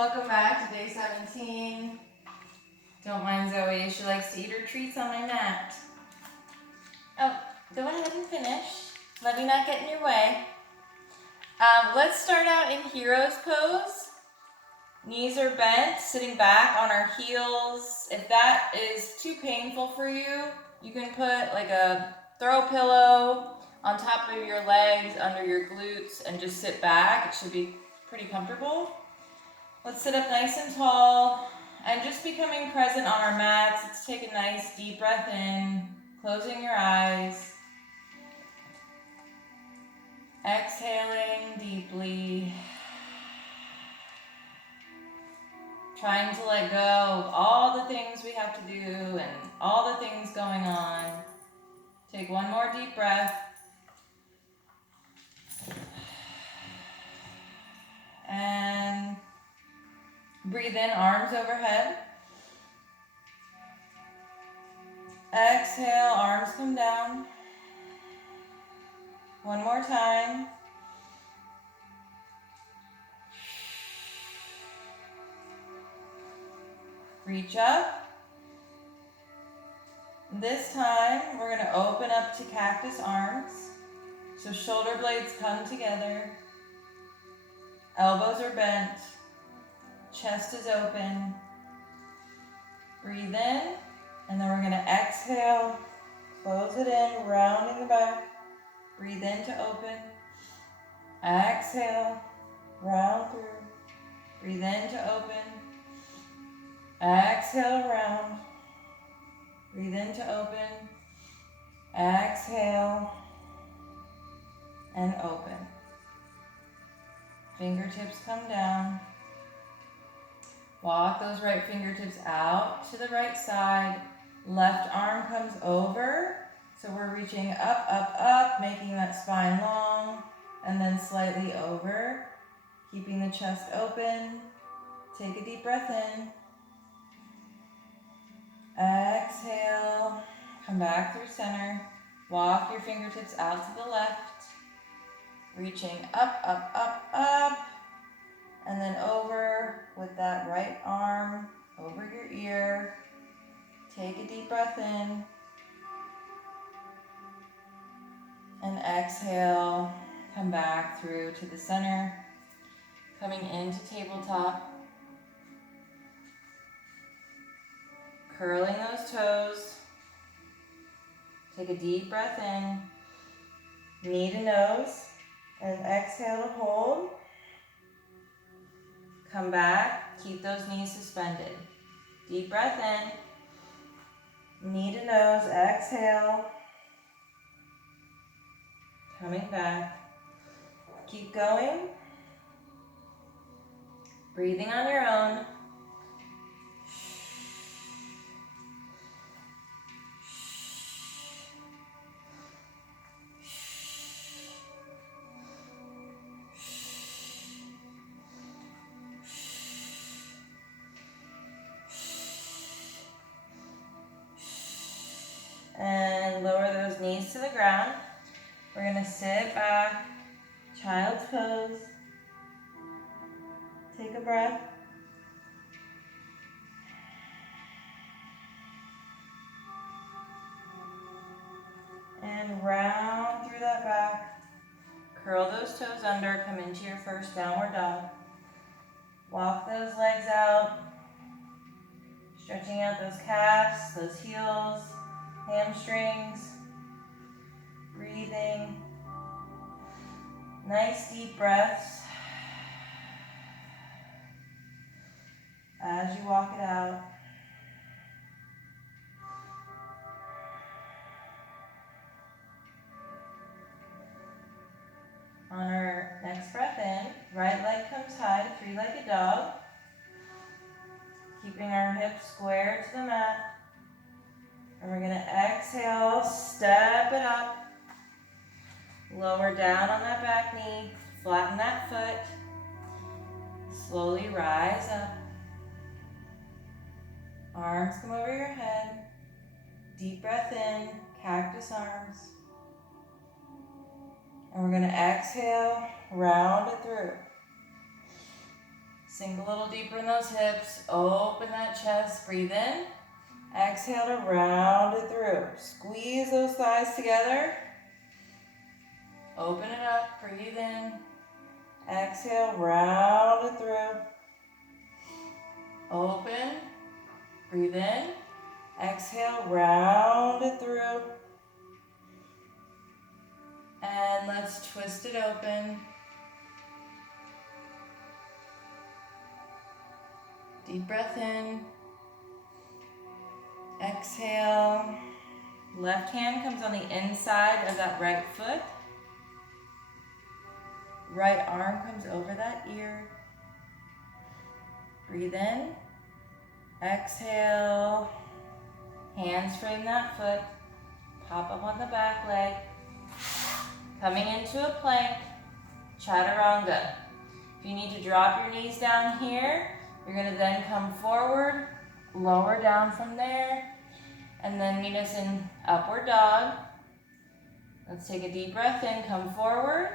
welcome back to day 17. Don't mind Zoe, she likes to eat her treats on my mat. Oh, go ahead and finish. Let me not get in your way. Let's start out in hero's pose. Knees are bent, sitting back on our heels. If that is too painful for you, you can put like a throw pillow on top of your legs, under your glutes, and just sit back. It should be pretty comfortable. Let's sit up nice and tall and just becoming present on our mats. Let's take a nice deep breath in, closing your eyes. Exhaling deeply. Trying to let go of all the things we have to do and all the things going on. Take one more deep breath. And breathe in, arms overhead. Exhale, arms come down. One more time. Reach up. This time, we're going to open up to cactus arms. So shoulder blades come together. Elbows are bent. Chest is open. Breathe in. And then we're going to exhale. Close it in, rounding the back. Breathe in to open. Exhale. Round through. Breathe in to open. Exhale, round. Breathe in to open. Exhale. And open. Fingertips come down. Walk those right fingertips out to the right side. Left arm comes over. So we're reaching up, up, up, making that spine long. And then slightly over. Keeping the chest open. Take a deep breath in. Exhale, come back through center. Walk your fingertips out to the left. Reaching up, up, up, up. And then over with that right arm over your ear. Take a deep breath in. And exhale, come back through to the center. Coming into tabletop. Curling those toes. Take a deep breath in. Knee to nose. And exhale to hold. Come back. Keep those knees suspended. Deep breath in. Knee to nose. Exhale. Coming back. Keep going. Breathing on your own. And lower those knees to the ground. We're going to sit back, child's pose. Take a breath. And round through that back. Curl those toes under, come into your first downward dog. Walk those legs out. Stretching out those calves, those heels, hamstrings. Breathing. Nice deep breaths as you walk it out. On our next breath in, right leg comes high, three-legged dog. Keeping our hips square to the mat. And we're going to exhale, step it up. Lower down on that back knee, flatten that foot. Slowly rise up. Arms come over your head. Deep breath in, cactus arms. And we're going to exhale, round it through. Sink a little deeper in those hips. Open that chest. Breathe in. Exhale to round it through. Squeeze those thighs together. Open it up. Breathe in. Exhale, round it through. Open. Breathe in. Exhale, round it through. And let's twist it open. Deep breath in. Exhale. Left hand comes on the inside of that right foot. Right arm comes over that ear. Breathe in. Exhale. Hands frame that foot. Pop up on the back leg. Coming into a plank. Chaturanga. If you need to drop your knees down here, you're going to then come forward, lower down from there, and then meet us in upward dog. Let's take a deep breath in, come forward.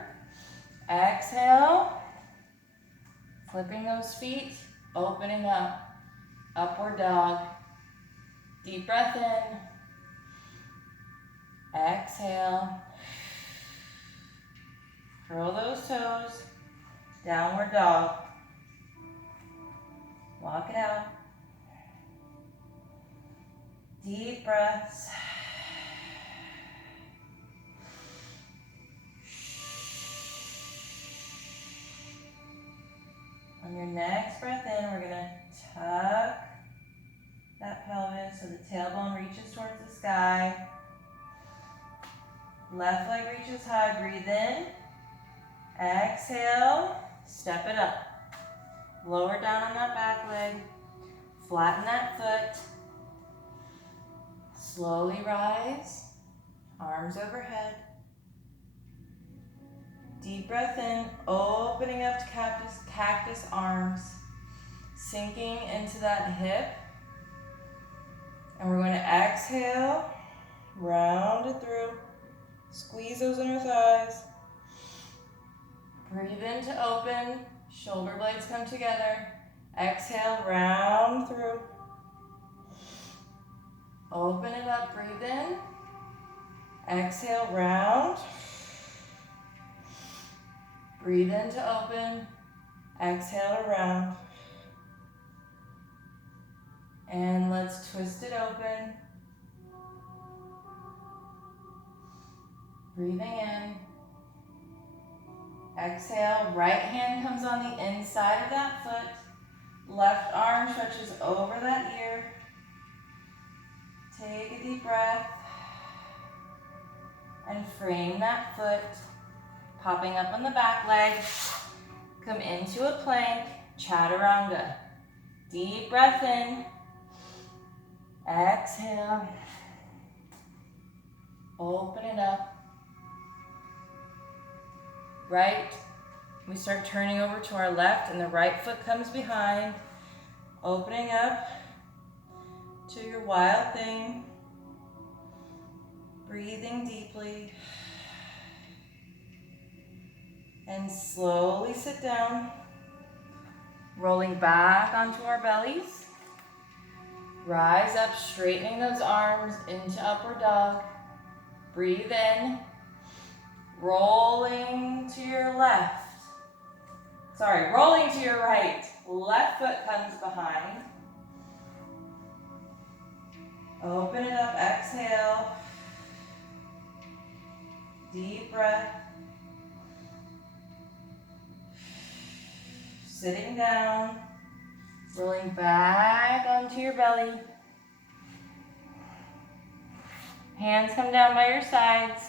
Exhale. Flipping those feet, opening up. Upward dog. Deep breath in. Exhale. Curl those toes. Downward dog. Walk it out. Deep breaths. On your next breath in, we're going to tuck that pelvis so the tailbone reaches towards the sky. Left leg reaches high. Breathe in. Exhale. Step it up. Lower down on that back leg. Flatten that foot. Slowly rise. Arms overhead. Deep breath in, opening up to cactus arms, sinking into that hip. And we're going to exhale, round it through, squeeze those inner thighs. Breathe in to open, shoulder blades come together. Exhale, round through. Open it up, breathe in. Exhale, round. Breathe in to open. Exhale to round. And let's twist it open. Breathing in. Exhale, right hand comes on the inside of that foot. Left arm stretches over that ear. Take a deep breath. And frame that foot. Popping up on the back leg. Come into a plank, chaturanga. Deep breath in. Exhale. Open it up. Right. We start turning over to our left and the right foot comes behind. Opening up to your wild thing. Breathing deeply. And slowly sit down. Rolling back onto our bellies. Rise up, straightening those arms into upward dog. Breathe in. Rolling to your left. Rolling to your right. Left foot comes behind. Open it up, exhale. Deep breath. Sitting down. Rolling back onto your belly. Hands come down by your sides.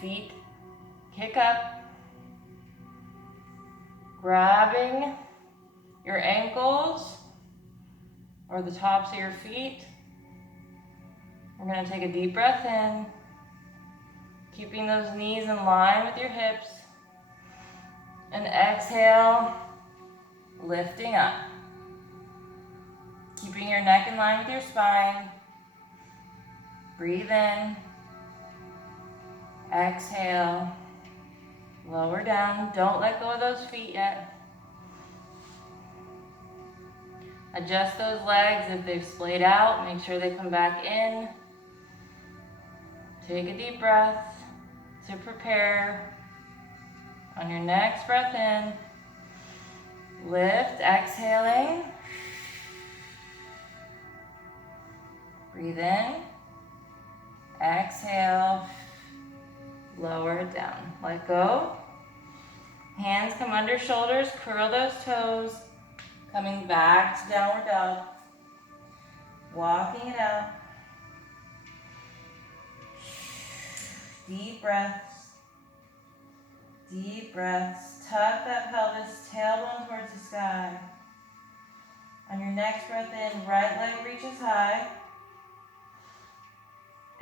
Feet kick up. Grabbing your ankles or the tops of your feet. We're going to take a deep breath in. Keeping those knees in line with your hips. And exhale, lifting up. Keeping your neck in line with your spine. Breathe in. Exhale. Lower down. Don't let go of those feet yet. Adjust those legs if they've splayed out. Make sure they come back in. Take a deep breath to prepare. On your next breath in, lift, exhaling. Breathe in, exhale, lower it down. Let go. Hands come under shoulders, curl those toes. Coming back to downward dog. Walking it out. Deep breaths. Deep breaths. Tuck that pelvis, tailbone towards the sky. On your next breath in, right leg reaches high.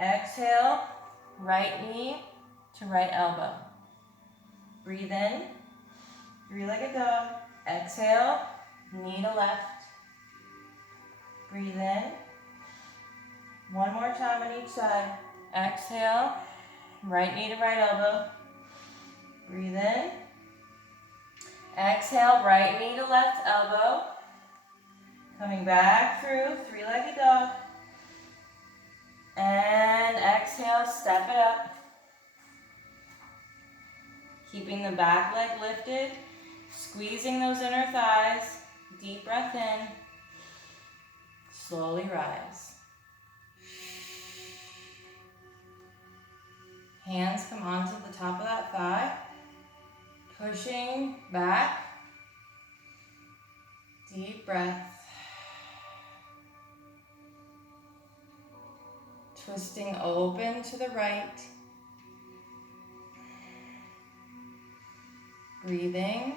Exhale, right knee to right elbow. Breathe in, three-legged dog. Exhale, knee to left. Breathe in. One more time on each side. Exhale, right knee to right elbow. Breathe in. Exhale, right knee to left elbow. Coming back through, three-legged dog. And exhale, step it up. Keeping the back leg lifted, squeezing those inner thighs. Deep breath in. Slowly rise. Hands come onto the top of that thigh. Pushing back. Deep breath. Twisting open to the right. Breathing.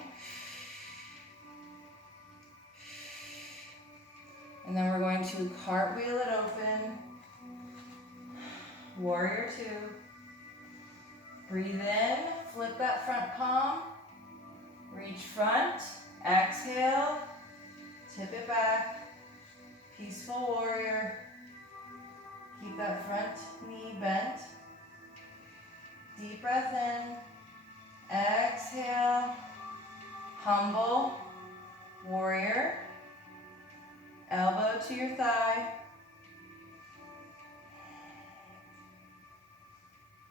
And then we're going to cartwheel it open. Warrior two. Breathe in, flip that front palm. Reach front, exhale, tip it back. Peaceful warrior. Keep that front knee bent. Deep breath in. Exhale. Humble. Warrior. Elbow to your thigh.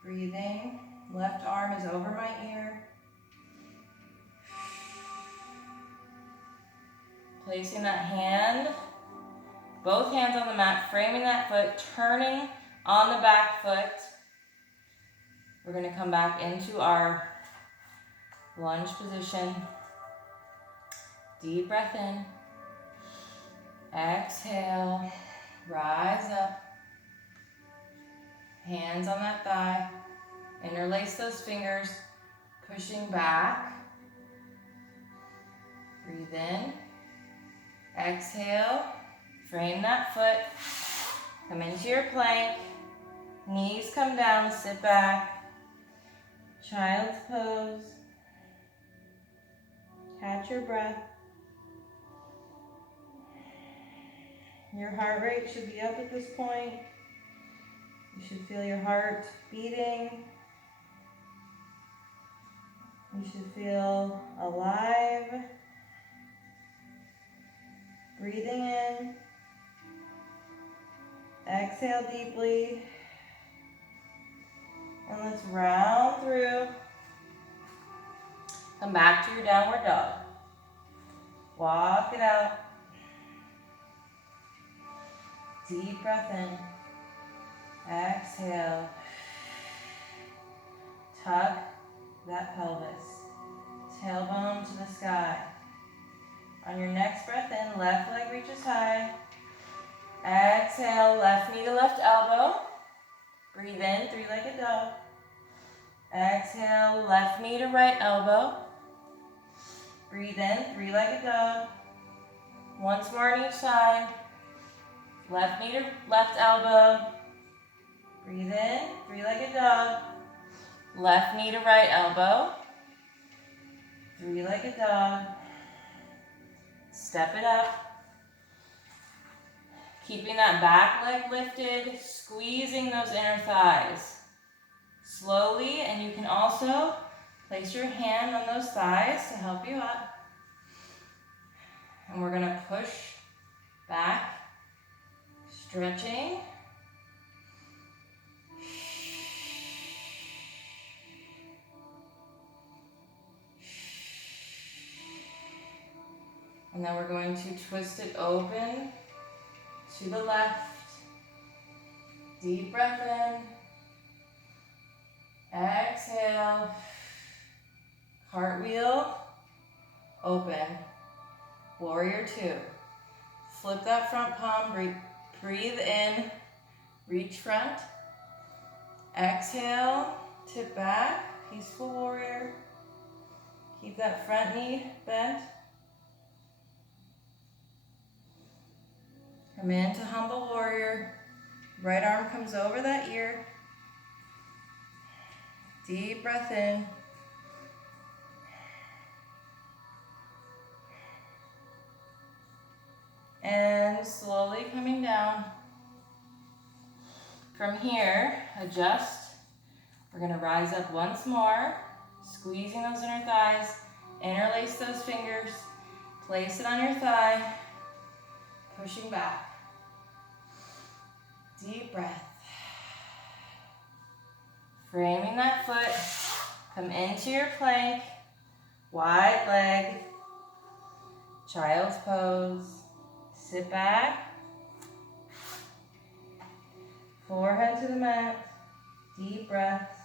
Breathing. Left arm is over my ear. Placing that hand, both hands on the mat, framing that foot, turning on the back foot. We're going to come back into our lunge position. Deep breath in. Exhale. Rise up. Hands on that thigh. Interlace those fingers. Pushing back. Breathe in. Exhale. Frame that foot. Come into your plank. Knees come down. Sit back. Child's pose. Catch your breath. Your heart rate should be up at this point. You should feel your heart beating. You should feel alive. Breathing in. Exhale deeply. And let's round through. Come back to your downward dog. Walk it out. Deep breath in. Exhale. Tuck that pelvis. Tailbone to the sky. On your next breath in, left leg reaches high. Exhale, left knee to left elbow. Breathe in, three-legged dog. Exhale, left knee to right elbow. Breathe in, three-legged dog. Once more on each side. Left knee to left elbow. Breathe in, three-legged dog. Left knee to right elbow. Three-legged dog. Step it up. Keeping that back leg lifted, squeezing those inner thighs. Slowly, and you can also place your hand on those thighs to help you up. And we're going to push back, stretching. And then we're going to twist it open to the left. Deep breath in. Exhale. Cartwheel. Open. Warrior two. Flip that front palm. Breathe in. Reach front. Exhale. Tip back. Peaceful warrior. Keep that front knee bent. Come into humble warrior. Right arm comes over that ear. Deep breath in. And slowly coming down. From here, adjust. We're going to rise up once more, squeezing those inner thighs. Interlace those fingers. Place it on your thigh. Pushing back. Deep breath. Framing that foot. Come into your plank. Wide leg. Child's pose. Sit back. Forehead to the mat. Deep breaths.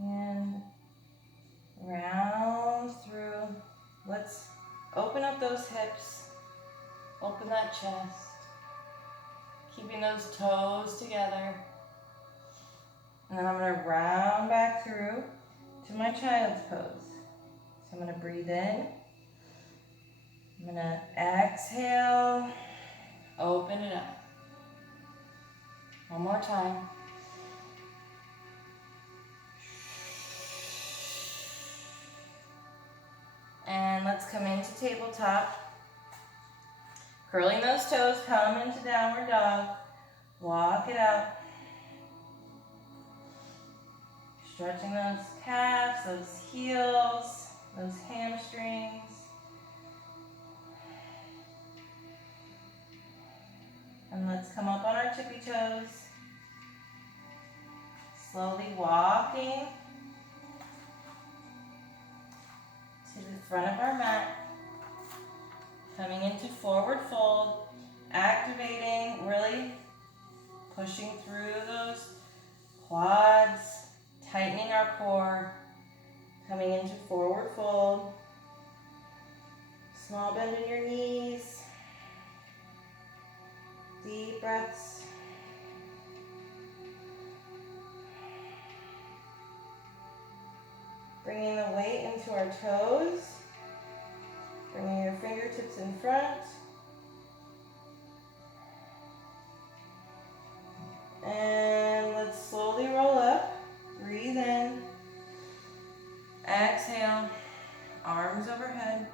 And round through. Let's open up those hips. Open that chest. Keeping those toes together. And then I'm going to round back through to my child's pose. So I'm going to breathe in. I'm going to exhale. Open it up. One more time. And let's come into tabletop. Curling those toes, come into downward dog. Walk it out. Stretching those calves, those heels, those hamstrings. And let's come up on our tippy toes. Slowly walking to the front of our mat. Coming into forward fold, activating, really pushing through those quads, tightening our core, coming into forward fold. Small bend in your knees. Deep breaths. Bringing the weight into our toes. Bringing your fingertips in front. And let's slowly roll up. Breathe in. Exhale. Arms overhead.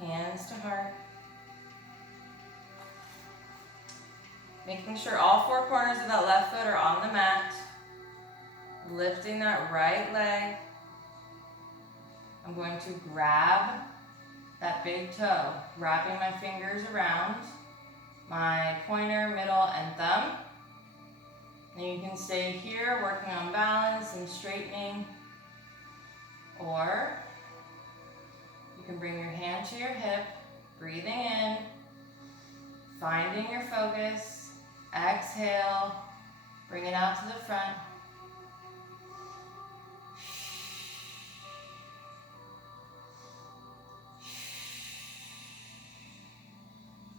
Hands to heart. Making sure all four corners of that left foot are on the mat. Lifting that right leg. I'm going to grab that big toe, wrapping my fingers around my pointer, middle, and thumb. And you can stay here working on balance and straightening, or you can bring your hand to your hip, breathing in, finding your focus, exhale, bring it out to the front.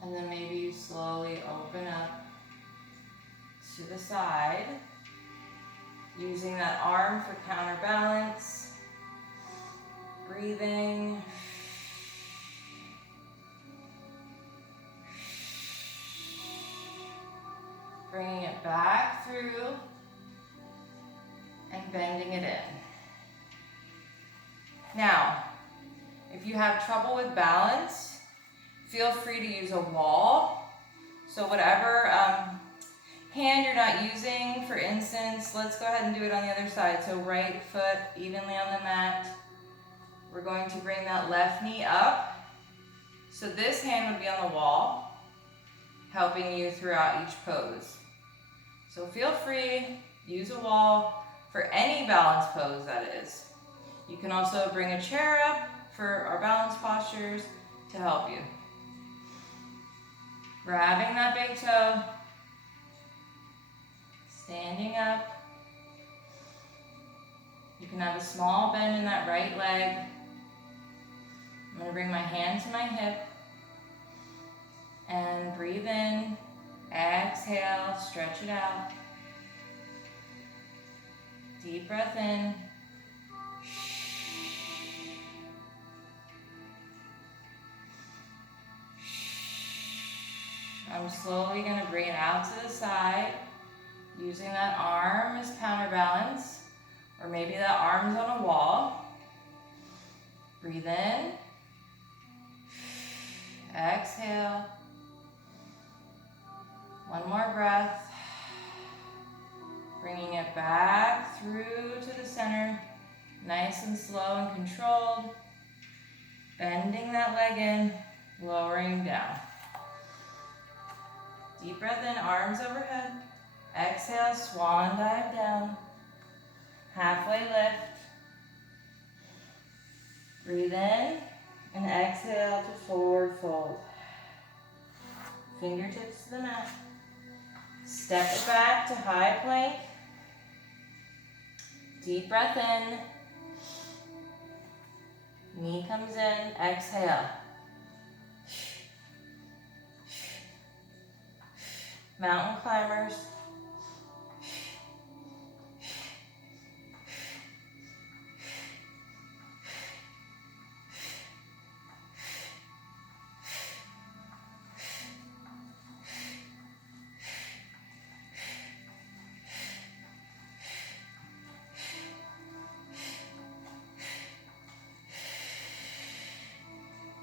And then maybe you slowly open up to the side, using that arm for counterbalance, breathing. Bringing it back through and bending it in. Now, if you have trouble with balance, feel free to use a wall. So whatever hand you're not using, for instance, let's go ahead and do it on the other side. So right foot evenly on the mat. We're going to bring that left knee up. So this hand would be on the wall, helping you throughout each pose. So feel free, use a wall for any balance pose that is. You can also bring a chair up for our balance postures to help you. Grabbing that big toe, standing up. You can have a small bend in that right leg. I'm going to bring my hand to my hip and breathe in, exhale, stretch it out. Deep breath in. I'm slowly going to bring it out to the side, using that arm as counterbalance, or maybe that arm's on a wall. Breathe in. Exhale. One more breath. Bringing it back through to the center, nice and slow and controlled. Bending that leg in, lowering down. Deep breath in, arms overhead. Exhale, swan dive down. Halfway lift. Breathe in and exhale to forward fold. Fingertips to the mat. Step it back to high plank. Deep breath in. Knee comes in, exhale. Mountain climbers.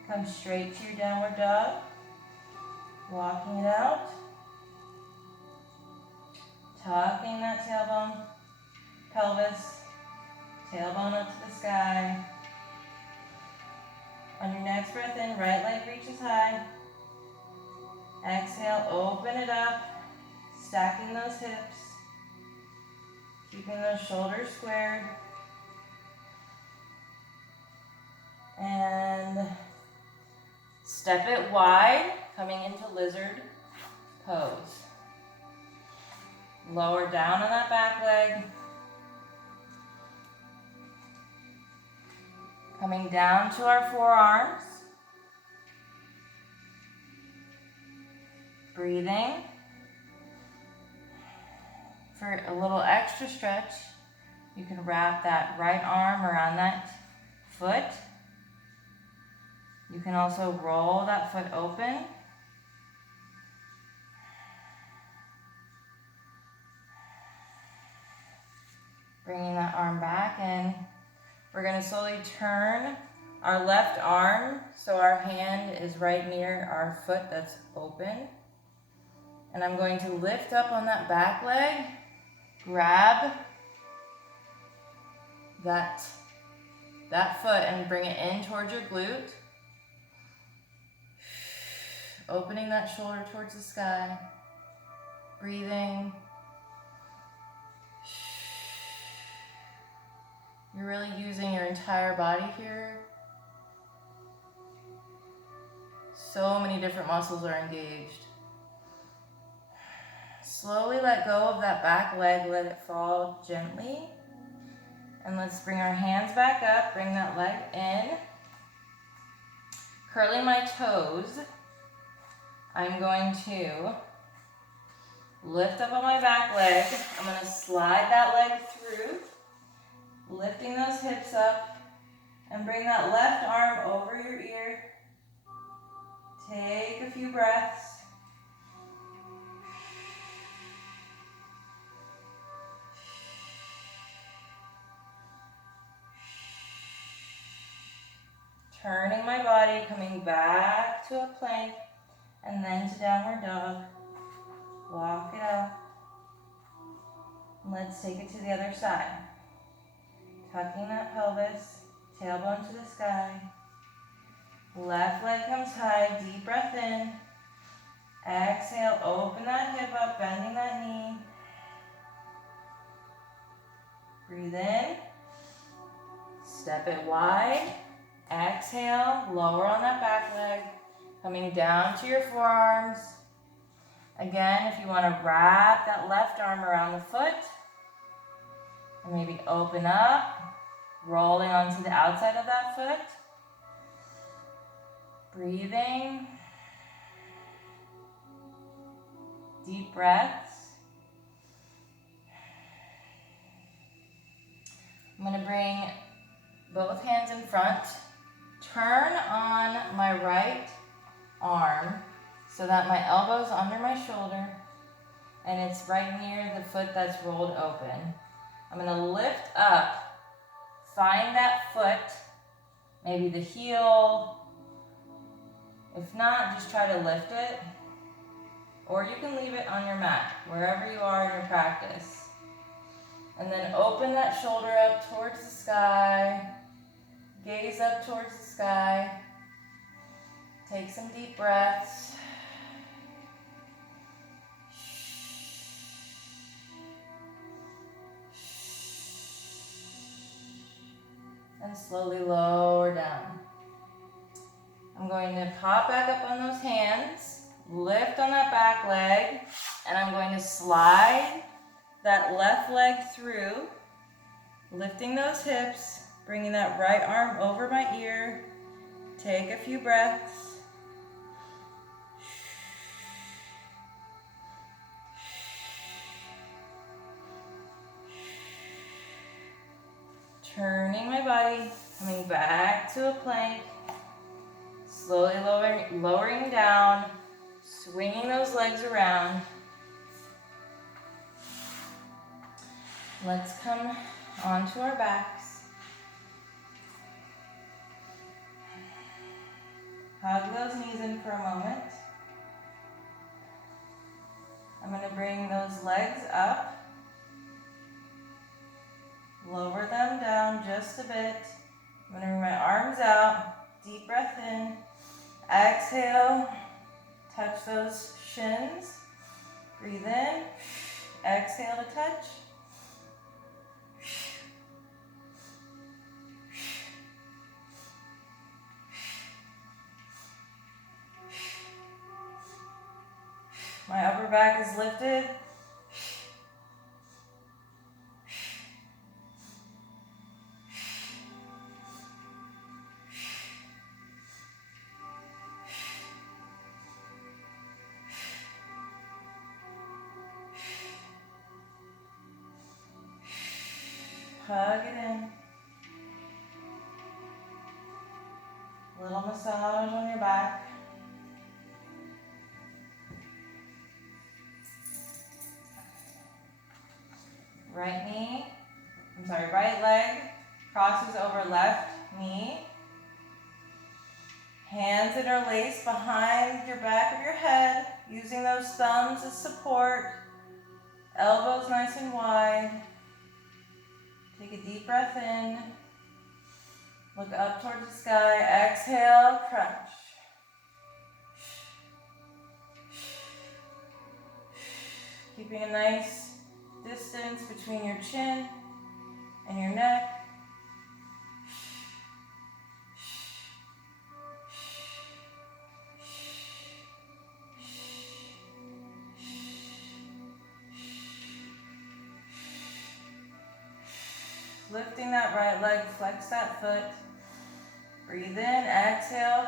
Come straight to your downward dog. Walking it out. Tucking that tailbone, pelvis, tailbone up to the sky. On your next breath in, right leg reaches high. Exhale, open it up, stacking those hips, keeping those shoulders squared. And step it wide, coming into lizard pose. Lower down on that back leg. Coming down to our forearms. Breathing. For a little extra stretch, you can wrap that right arm around that foot. You can also roll that foot open. Bringing that arm back in. We're going to slowly turn our left arm so our hand is right near our foot that's open. And I'm going to lift up on that back leg, grab that foot and bring it in towards your glute. Opening that shoulder towards the sky. Breathing. You're really using your entire body here. So many different muscles are engaged. Slowly let go of that back leg, let it fall gently. And let's bring our hands back up, bring that leg in. Curling my toes, I'm going to lift up on my back leg. I'm going to slide that leg through, lifting those hips up, and bring that left arm over your ear. Take a few breaths. Turning my body, coming back to a plank, and then to downward dog. Walk it out. Let's take it to the other side. Tucking that pelvis, tailbone to the sky. Left leg comes high, deep breath in. Exhale, open that hip up, bending that knee. Breathe in. Step it wide. Exhale, lower on that back leg. Coming down to your forearms. Again, if you want to wrap that left arm around the foot. And maybe open up, rolling onto the outside of that foot. Breathing. Deep breaths. I'm going to bring both hands in front. Turn on my right arm so that my elbow's under my shoulder and it's right near the foot that's rolled open. I'm going to lift up, find that foot, maybe the heel. If not, just try to lift it. Or you can leave it on your mat, wherever you are in your practice. And then open that shoulder up towards the sky. Gaze up towards the sky. Take some deep breaths. And slowly lower down. I'm going to pop back up on those hands, lift on that back leg, and I'm going to slide that left leg through, lifting those hips, bringing that right arm over my ear. Take a few breaths. Turning my body, coming back to a plank. Slowly lowering down, swinging those legs around. Let's come onto our backs. Hug those knees in for a moment. I'm going to bring those legs up. Lower them down just a bit. I'm going to bring my arms out. Deep breath in. Exhale. Touch those shins. Breathe in. Exhale to touch. My upper back is lifted. Hug it in. Little massage on your back. Right leg crosses over left knee. Hands interlace behind your back of your head, using those thumbs as support. Elbows nice and wide. Take a deep breath in. Look up towards the sky. Exhale, crunch. Keeping a nice distance between your chin and your neck. Lifting that right leg, flex that foot. Breathe in, exhale.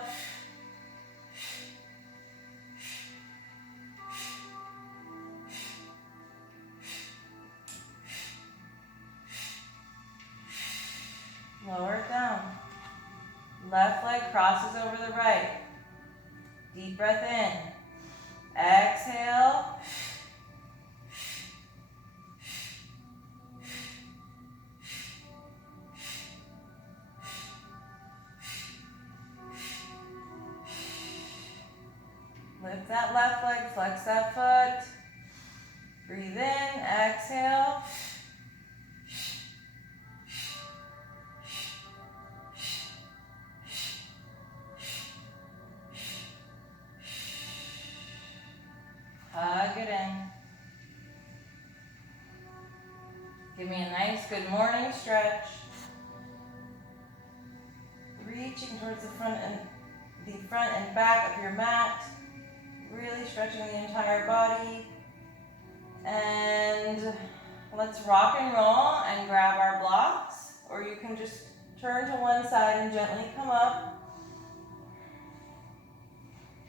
Lower it down. Left leg crosses over the right. Deep breath in. Exhale. Lift that left leg, flex that foot. Breathe in, exhale. Hug it in. Give me a nice good morning stretch. Reaching towards the front and back of your mat. Really stretching the entire body. And let's rock and roll and grab our blocks. Or you can just turn to one side and gently come up.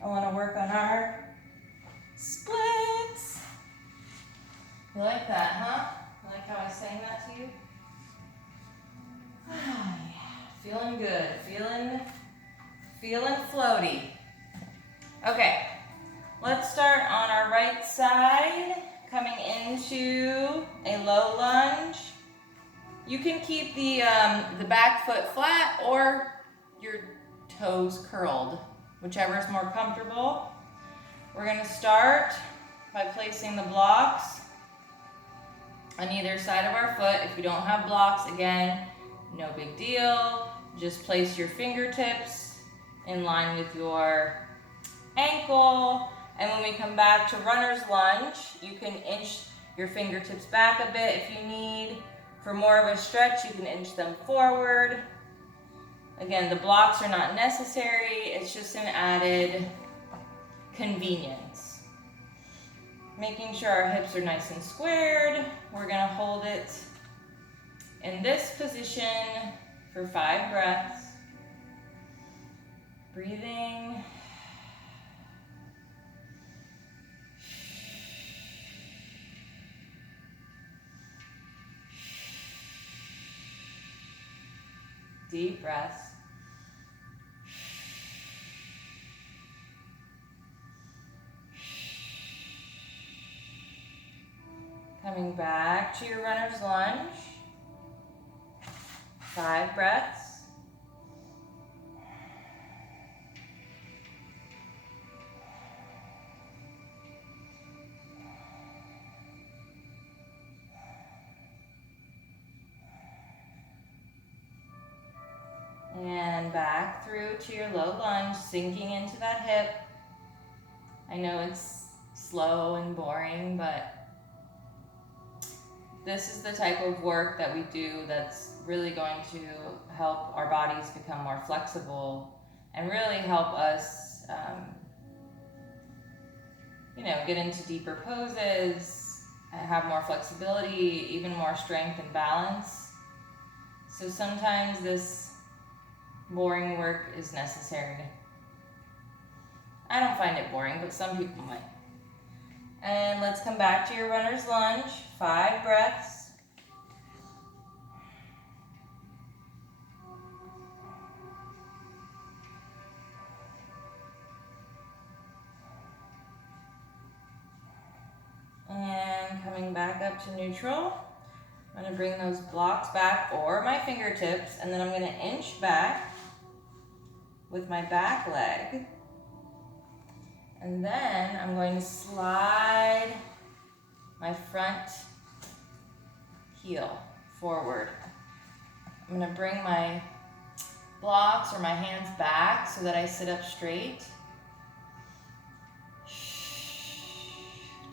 I want to work on our splits. You like that, huh? You like how I sang that to you? Yeah. Feeling good, feeling floaty. Okay, let's start on our right side, coming into a low lunge. You can keep the back foot flat or your toes curled, whichever is more comfortable. We're gonna start by placing the blocks on either side of our foot. If you don't have blocks, again, no big deal. Just place your fingertips in line with your ankle. And when we come back to runner's lunge, you can inch your fingertips back a bit if you need. For more of a stretch, you can inch them forward. Again, the blocks are not necessary. It's just an added convenience. Making sure our hips are nice and squared. We're gonna hold it in this position for 5 breaths. Breathing. Deep breaths. Coming back to your runner's lunge. 5 breaths. And back through to your low lunge, sinking into that hip. I know it's slow and boring, but this is the type of work that we do that's really going to help our bodies become more flexible and really help us, get into deeper poses, have more flexibility, even more strength and balance. So sometimes this boring work is necessary. I don't find it boring, but some people might. And let's come back to your runner's lunge. 5 breaths. And coming back up to neutral. I'm going to bring those blocks back or my fingertips, and then I'm going to inch back with my back leg. And then I'm going to slide my front heel forward. I'm going to bring my blocks or my hands back so that I sit up straight.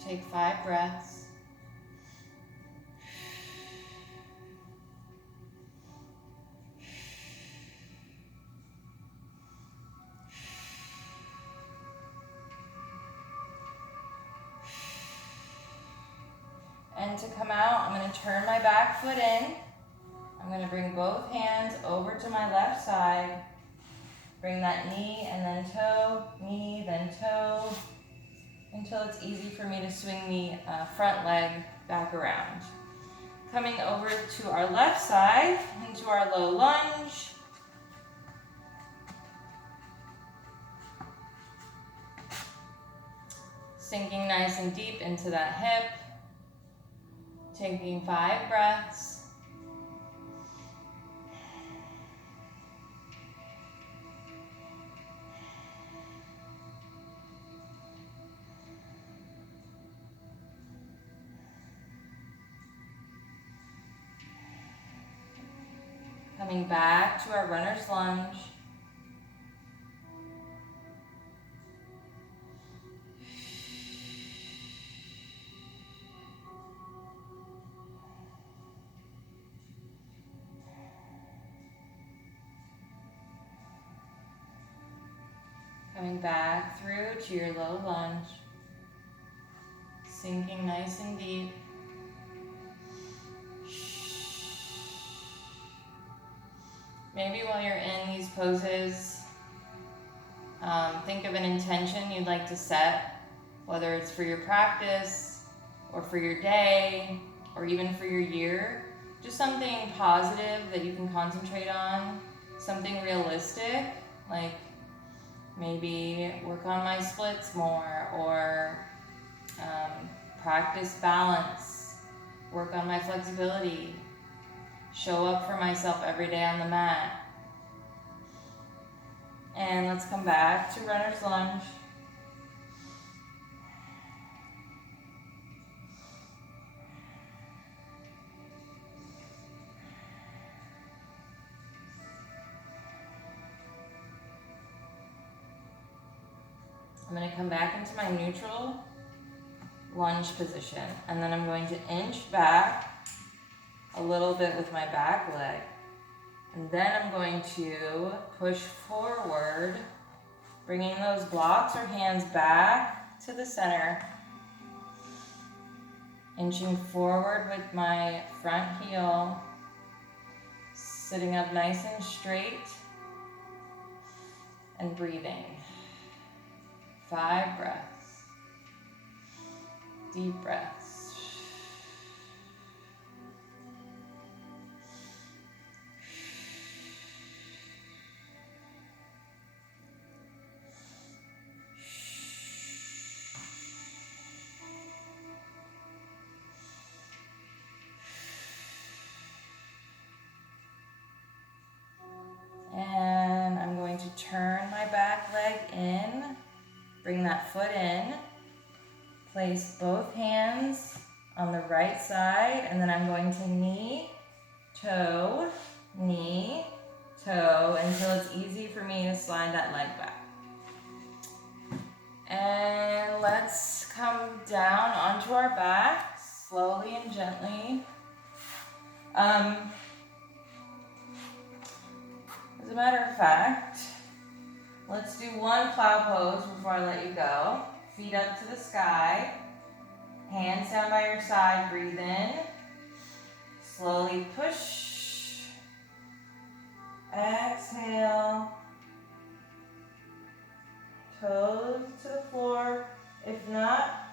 Take 5 breaths. And to come out, I'm going to turn my back foot in. I'm going to bring both hands over to my left side. Bring that knee and then toe, knee, then toe, until it's easy for me to swing the front leg back around. Coming over to our left side, into our low lunge. Sinking nice and deep into that hip. Taking 5 breaths. Coming back to our runner's lunge. Coming back through to your low lunge. Sinking nice and deep. Maybe while you're in these poses, think of an intention you'd like to set, whether it's for your practice or for your day or even for your year. Just something positive that you can concentrate on, something realistic, like maybe work on my splits more, or practice balance, work on my flexibility, show up for myself every day on the mat. And let's come back to runner's lunge. I'm going to come back into my neutral lunge position, and then I'm going to inch back a little bit with my back leg. And then I'm going to push forward, bringing those blocks or hands back to the center. Inching forward with my front heel, sitting up nice and straight, and breathing. 5 breaths. Deep breaths. And I'm going to turn my back leg in, bring that foot in, place both hands on the right side, and then I'm going to knee, toe, until it's easy for me to slide that leg back. And let's come down onto our back, slowly and gently. As a matter of fact, let's do one plow pose before I let you go. Feet up to the sky, hands down by your side, breathe in. Slowly push, exhale, toes to the floor. If not,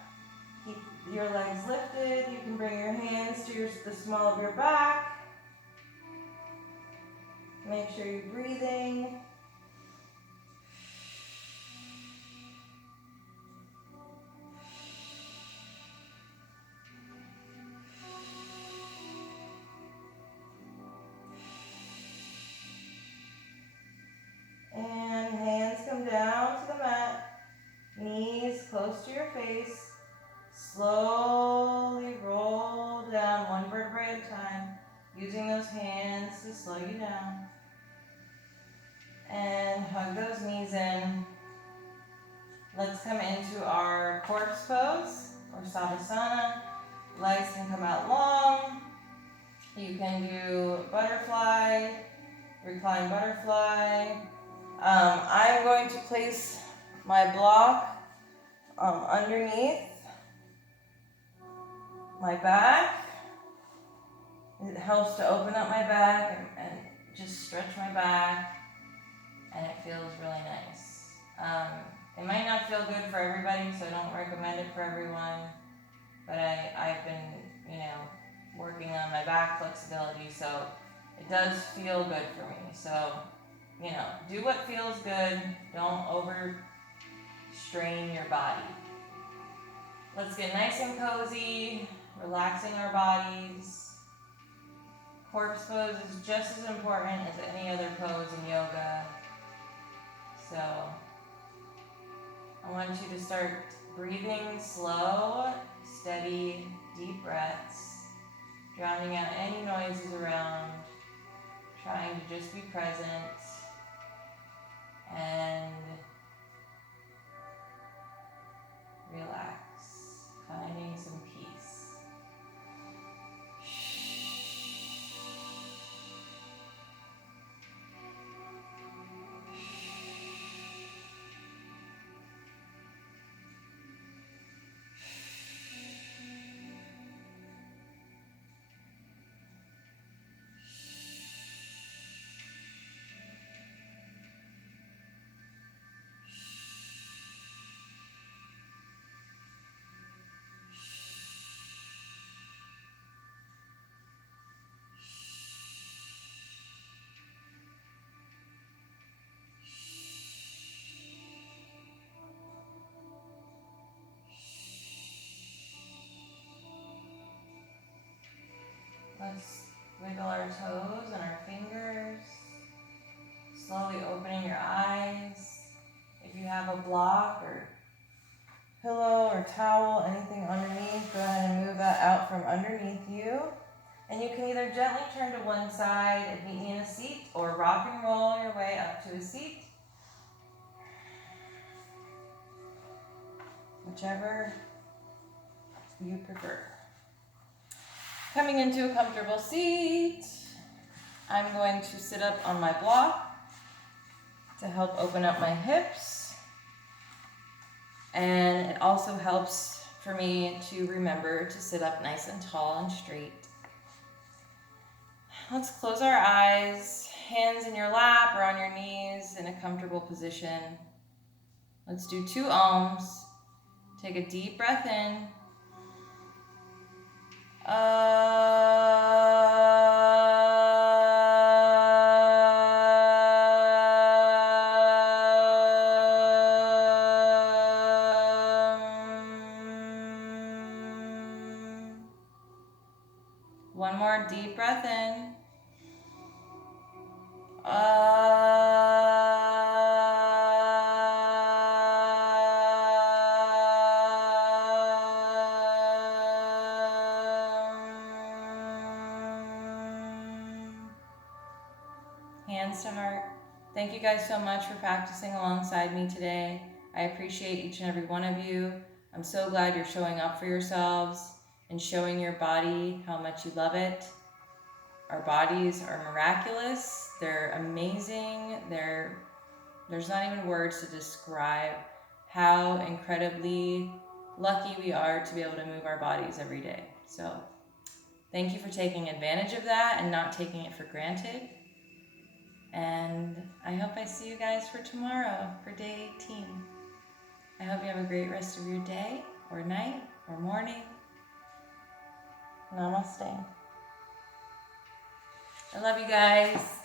keep your legs lifted. You can bring your hands to the small of your back. Make sure you're breathing. And hands come down to the mat. Knees close to your face. Slowly roll down one vertebrae at a time, using those hands to slow you down. And hug those knees in. Let's come into our corpse pose or savasana. Legs can come out long. You can do butterfly, recline butterfly. I'm going to place my block underneath my back. It helps to open up my back and just stretch my back, and it feels really nice. It might not feel good for everybody, so I don't recommend it for everyone, but I've been, working on my back flexibility, so it does feel good for me. So, do what feels good. Don't overstrain your body. Let's get nice and cozy, relaxing our bodies. Corpse pose is just as important as any other pose in yoga. So I want you to start breathing slow, steady, deep breaths, drowning out any noises around. trying to just be present and relax, finding some peace. Let's wiggle our toes and our fingers, slowly opening your eyes. If you have a block or pillow or towel, anything underneath, go ahead and move that out from underneath you. And you can either gently turn to one side and meet me in a seat, or rock and roll your way up to a seat. Whichever you prefer. Coming into a comfortable seat, I'm going to sit up on my block to help open up my hips. And it also helps for me to remember to sit up nice and tall and straight. Let's close our eyes, hands in your lap or on your knees in a comfortable position. Let's do 2 Oms. Take a deep breath in. One more deep breath in. Hands to heart. Thank you guys so much for practicing alongside me today. I appreciate each and every one of you. I'm so glad you're showing up for yourselves and showing your body how much you love it. Our bodies are miraculous. They're amazing. There's not even words to describe how incredibly lucky we are to be able to move our bodies every day. So thank you for taking advantage of that and not taking it for granted. And I hope I see you guys for tomorrow for day 18. I hope you have a great rest of your day or night or morning. Namaste. I love you guys.